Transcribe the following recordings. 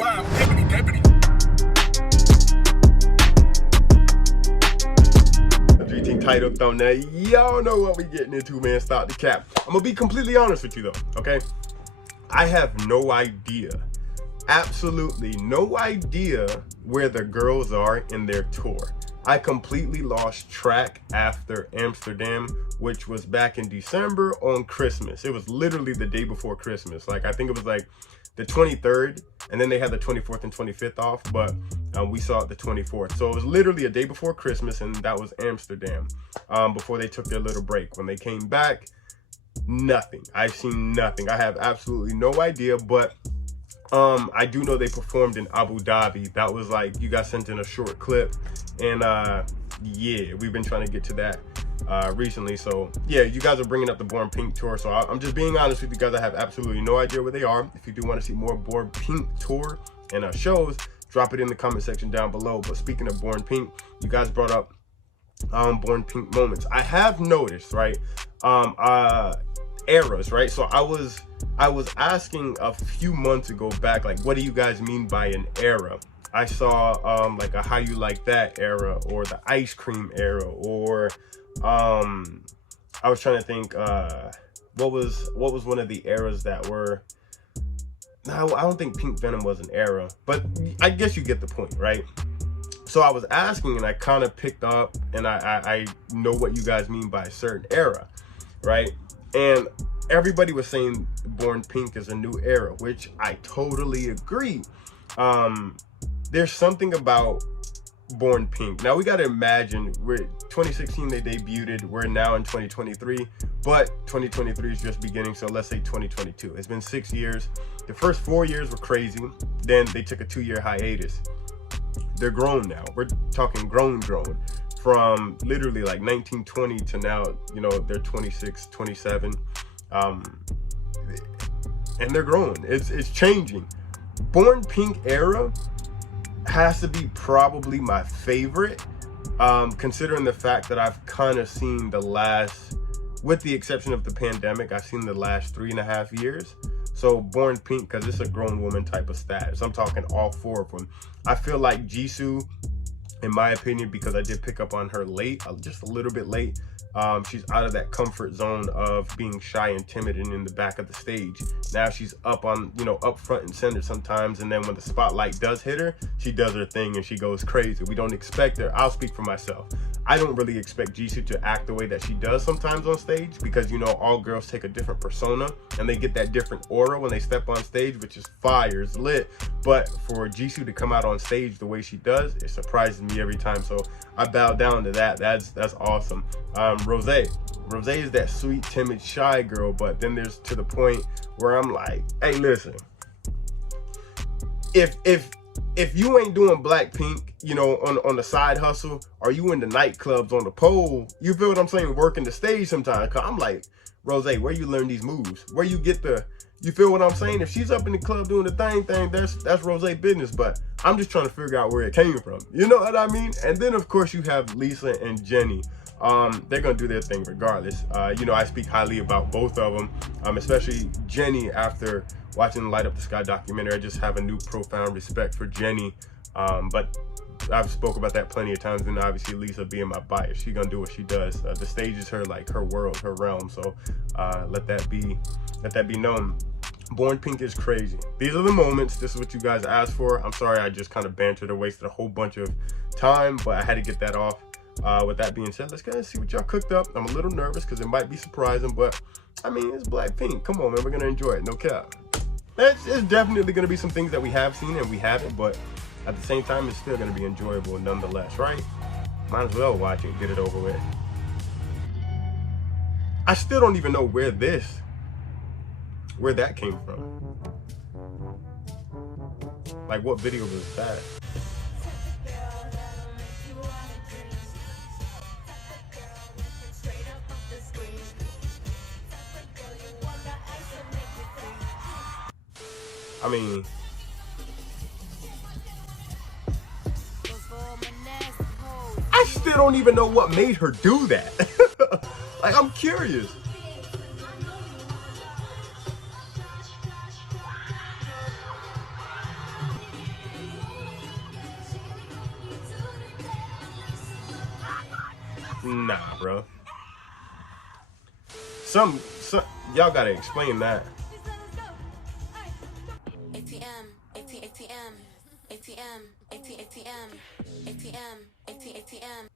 Wow, deputy, deputy. DreamTeam title thumbnail. Y'all know what we getting into, man. Stop the cap. I'm gonna be completely honest with you though, okay? I have no idea, absolutely no idea where the girls are in their tour. I completely lost track after Amsterdam, which was back in December on Christmas. It was literally the day before Christmas. Like, I think it was like the 23rd, and then they had the 24th and 25th off, but we saw it the 24th. So it was literally a day before Christmas, and that was Amsterdam, before they took their little break. When they came back, nothing. I've seen nothing. I have absolutely no idea, but I do know they performed in Abu Dhabi. That was like, you guys sent in a short clip, and yeah, we've been trying to get to that recently. So yeah, you guys are bringing up the BLACKPINK tour, so I'm just being honest with you guys. I have absolutely no idea where they are. If you do want to see more BLACKPINK tour and shows, drop it in the comment section down below. But speaking of BLACKPINK, you guys brought up BLACKPINK moments. I have noticed, right, eras, right? So I was asking a few months ago back, like, what do you guys mean by an era? I saw like a How You Like That era, or the ice cream era, or I was trying to think what was one of the eras that were, no, I don't think Pink Venom was an era, but I guess you get the point, right? So I was asking, and I kind of picked up, and I know what you guys mean by a certain era, right? And everybody was saying BLACKPINK is a new era, which I totally agree. There's something about BLACKPINK. Now we got to imagine, we're 2016 they debuted, we're now in 2023, but 2023 is just beginning, so let's say 2022. It's been 6 years. The first 4 years were crazy, then they took a 2-year hiatus. They're grown now. We're talking grown from literally like 1920 to now, you know, they're 26, 27, and they're grown. It's changing. BLACKPINK era has to be probably my favorite, considering the fact that I've kind of seen the last, with the exception of the pandemic, I've seen the last 3.5 years. So BLACKPINK, because it's a grown woman type of status. I'm talking all 4 of them. I feel like Jisoo, in my opinion, because I did pick up on her late, just a little bit late, she's out of that comfort zone of being shy and timid and in the back of the stage. Now she's up on, you know, up front and center sometimes, and then when the spotlight does hit her, she does her thing and she goes crazy. We don't expect her. I'll speak for myself. I don't really expect Jisoo to act the way that she does sometimes on stage, because, you know, all girls take a different persona and they get that different aura when they step on stage, which is fire, it's lit. But for Jisoo to come out on stage the way she does, it surprises me every time. So I bow down to that. That's awesome. Rose is that sweet, timid, shy girl, but then there's to the point where I'm like, hey, listen, if you ain't doing BLACKPINK, you know, on the side hustle, or you in the nightclubs on the pole, you feel what I'm saying, working the stage sometimes. Cause I'm like, Rose, where you learn these moves? Where you get the, you feel what I'm saying? If she's up in the club doing the thing, that's Rose business. But I'm just trying to figure out where it came from. You know what I mean? And then of course you have Lisa and Jennie. They're gonna do their thing regardless. You know, I speak highly about both of them, especially Jennie. After watching the Light Up the Sky documentary, I just have a new profound respect for Jennie. But I've spoke about that plenty of times, and obviously Lisa being my bias, she's gonna do what she does. The stage is her, like, her world, her realm. So let that be known. BLACKPINK is crazy. These are the moments. This is what you guys asked for. I'm sorry I just kind of bantered or wasted a whole bunch of time, but I had to get that off. With that being said, let's go and see what y'all cooked up. I'm a little nervous because it might be surprising, but I mean, it's BLACKPINK. Come on, man, we're gonna enjoy it, no cap. It's definitely gonna be some things that we have seen and we haven't, but at the same time, it's still gonna be enjoyable nonetheless, right? Might as well watch it, get it over with. I still don't even know where that came from. Like, what video was that? I mean, I still don't even know what made her do that. Like, I'm curious. Nah, bro. Some y'all gotta explain that. ATM, ATM, ATM, ATM, ATM, ATM.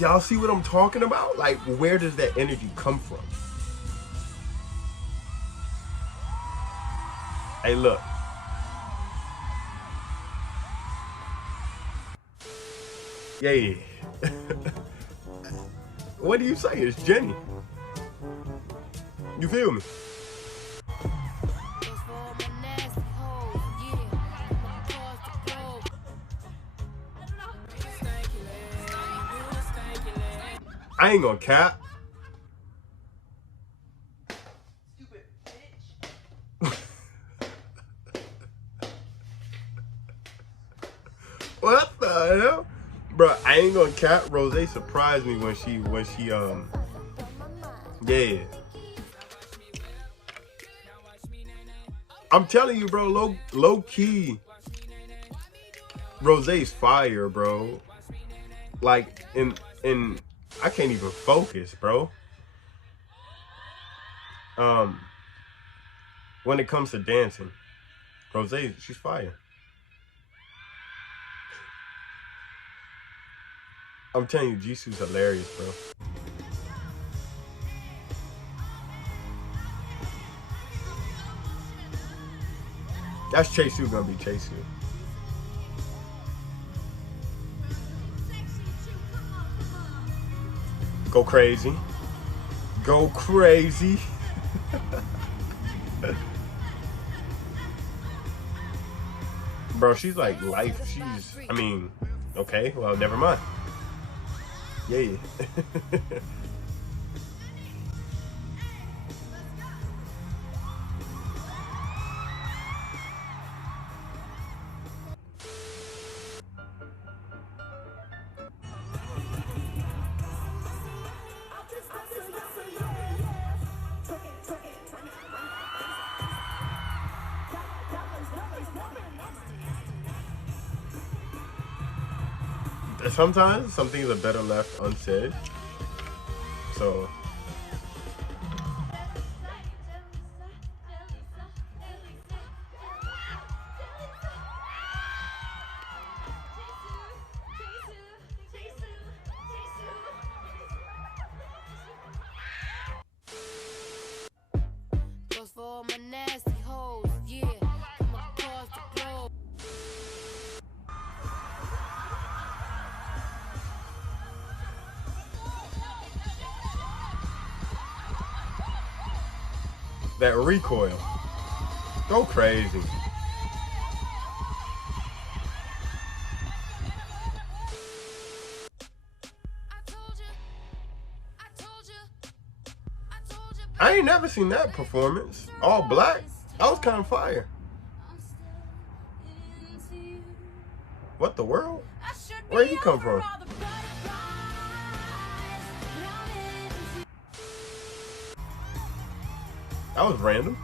Y'all see what I'm talking about? Like, where does that energy come from? Hey, look. Yeah. What do you say? It's Jenny. You feel me? I ain't gonna cap. Stupid bitch. What the hell? Bro, I ain't gonna cap. Rose surprised me when she yeah. I'm telling you, bro, low key. Rose's fire, bro. Like in I can't even focus, bro. When it comes to dancing, Rose, she's fire. I'm telling you, Jisoo's hilarious, bro. That's Chaesoo gonna be Chaesoo. Go crazy. Go crazy. Bro, she's like life. She's, I mean, okay, well, never mind. Yeah. Sometimes some things are better left unsaid. So that recoil. Go crazy. I ain't never seen that performance. All black. That was kind of fire. What the world? Where you come from? That was random.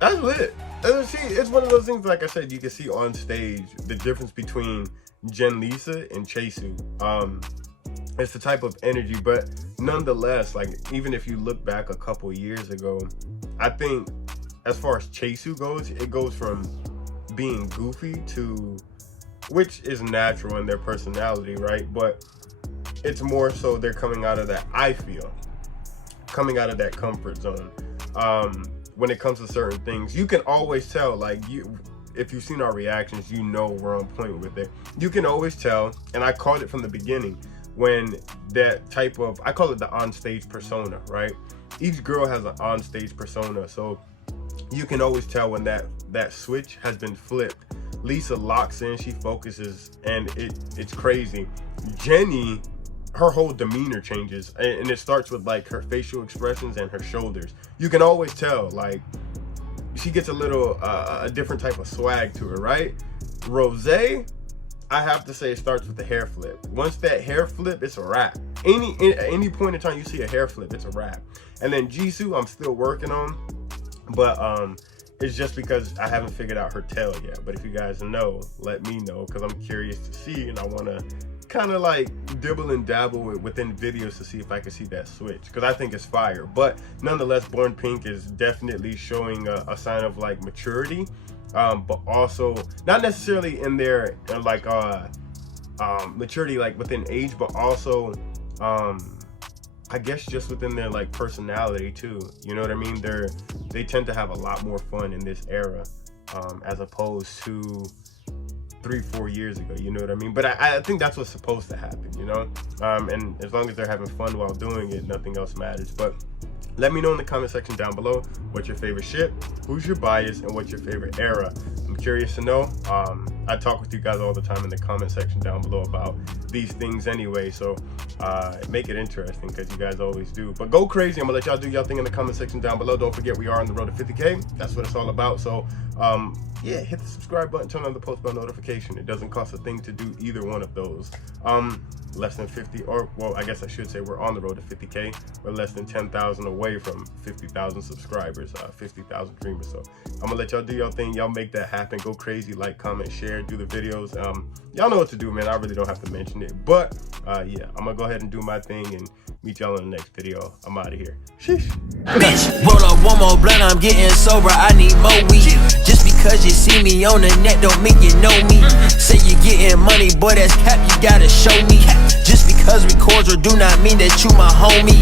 That's lit. See, it's one of those things, like I said, you can see on stage the difference between Jen Lisa and Chaesoo. It's the type of energy, but nonetheless, like, even if you look back a couple years ago, I think as far as Chaesoo goes, it goes from being goofy to, which is natural in their personality, right? But it's more so they're coming out of that, I feel, coming out of that comfort zone. When it comes to certain things, you can always tell, like, if you've seen our reactions, you know we're on point with it. You can always tell, and I called it from the beginning, when that type of, I call it the on-stage persona, right? Each girl has an on-stage persona, so you can always tell when that switch has been flipped. Lisa locks in, she focuses, and it's crazy. Jenny, her whole demeanor changes, and it starts with like her facial expressions and her shoulders. You can always tell, like, she gets a little a different type of swag to her, right? Rose, I have to say it starts with the hair flip. Once that hair flip, it's a wrap. Any point in time you see a hair flip, it's a wrap. And then Jisoo, I'm still working on, but it's just because I haven't figured out her tail yet. But if you guys know, let me know, because I'm curious to see, and I want to kind of like dibble and dabble within videos to see if I can see that switch, because I think it's fire. But nonetheless, Born Pink is definitely showing a sign of like maturity, but also not necessarily in their like maturity like within age, but also I guess just within their like personality too. You know what I mean? They tend to have a lot more fun in this era, as opposed to 3-4 years ago. You know what I mean? But I think that's what's supposed to happen, you know? And as long as they're having fun while doing it, nothing else matters. But let me know in the comment section down below what's your favorite ship, who's your bias, and what's your favorite era. I'm curious to know. I talk with you guys all the time in the comment section down below about these things anyway, so make it interesting, because you guys always do. But go crazy. I'm gonna let y'all do y'all thing in the comment section down below. Don't forget, we are on the road to 50K. That's what it's all about. So yeah, hit the subscribe button, turn on the post bell notification. It doesn't cost a thing to do either one of those. Less than 50, or well, I guess I should say we're on the road to 50K. We're less than 10,000 away from 50,000 subscribers, 50,000 dreamers. So I'm gonna let y'all do your thing. Y'all make that happen. Go crazy, like, comment, share, do the videos. Y'all know what to do, man. I really don't have to mention it, but yeah, I'm gonna go ahead and do my thing and meet y'all in the next video. I'm out of here. Sheesh. Bitch, roll up one more blunt, I'm getting sober, I need more weed. Just because you see me on the net don't mean you know me. Say you getting money, boy, that's cap, you gotta show me. Just because we cordial do not mean that you my homie.